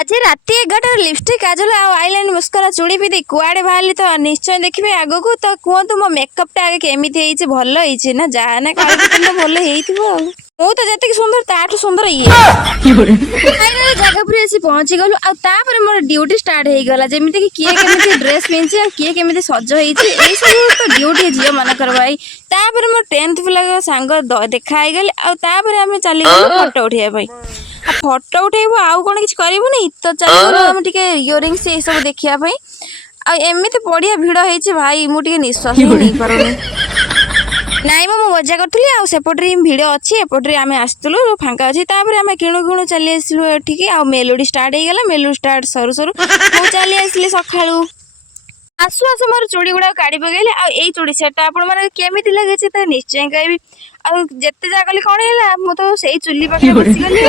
आज राति 11 लिपस्टिक काजल आ आईलाइन मस्करा चूड़ी पिधि कुआड़े बाहरी तो निश्चय देखिए आग को तो कहतु मो मेकअप टा केमी भल ना जहा ना काली तो भल मु तो जी सुंदर ताठू सुंदर ये जगह पर आसी पहुंची गलु आपर मोर ड्यूटी स्टार्ट हो गला जमी कि किए केमी ड्रेस पिंधि किए केमी सज होई सब तो ड्यूटी झील मानकर भाई तापर मोर 10th पिला सांग देखाई गले आम चली फोटो उठाई फोटो उठेबू आउ कौन किसी करूनी तो चलो इयरिंग्स ये सब देखापी आमती बढ़िया भिड़ होती भाई मुझे निश्वास ही नहीं पारुनी नाई मो मजा करी आसेपटे भिड़ अच्छी एपटे आम आसलु फांका अच्छी आम किणु किणु चली आसलु एठिकी आ मेलोडी स्टार्ट हो गला मेलोडी स्टार्ट सरू सरू मुझे चली आसली सका आसु आसु मोर चूड़ी गुड़ा काढ़ी पकड़े आई चूड़ी सेट आपमि लगे तो निश्चय कहबी आते जा कली कौन है मुझे तो से चुली पाखे बसीगली।